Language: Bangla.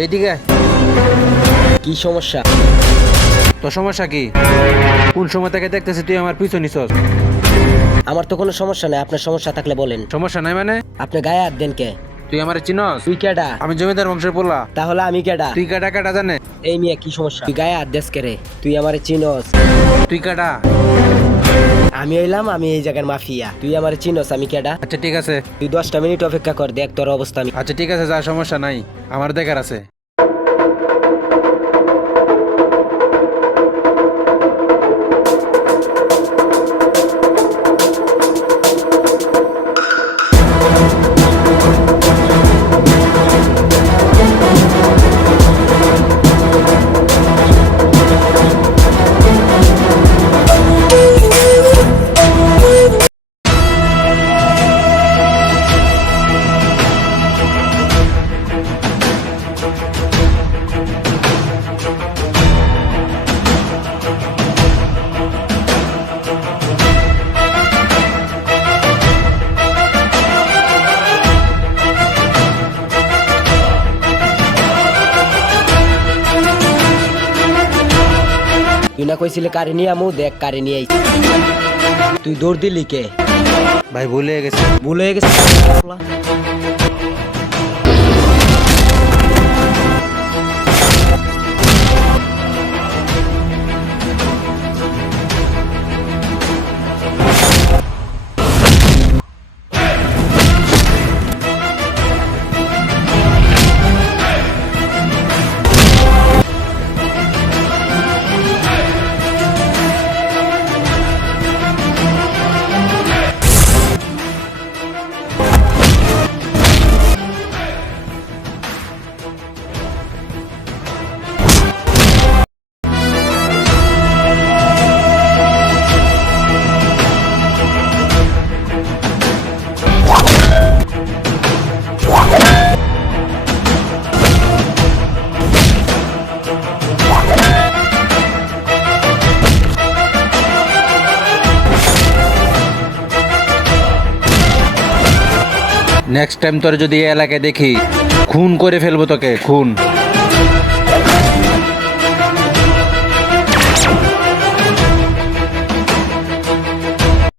এইদিকে। কি সমস্যা? তোর সমস্যা কি? কোন সময় থেকে দেখতেছি তুই আমার পিছু নিছস? আমার তো কোনো সমস্যা নাই, আপনার সমস্যা থাকলে বলেন। সমস্যা নাই মানে? আপনি গায়ে হাত দেন কে? তুই আমার চিনস? তুই কেডা? আমি জমিদার বংশের পোলা। তাহলে আমি কেডা? তুই কাটা কাটা জানে? এই মিয়া কি সমস্যা? তুই গায়ে হাত দেস কে রে? তুই আমারে চিনস? তুই কাটা? আমি এলাম, আমি এই জায়গার মাফিয়া। তুই আমারে চিনস? আমি কেডা? আচ্ছা ঠিক আছে। তুই 10টা মিনিট অপেক্ষা কর, দেখ তোর অবস্থা আমি। আচ্ছা ঠিক আছে, যা, সমস্যা নাই, আমার দেখার আছে। তুই না কইছিলে কারে নিয়ে আমু, দেখ কারে নিয়ে আইছি। তুই দৌড় দিলি কে? ভাই ভুলে গেছে। ভুল হয়ে গেছে। নেক্সট টাইম তোর যদি এই এলাকায় দেখি, খুন করে ফেলবো তোকে, খুন।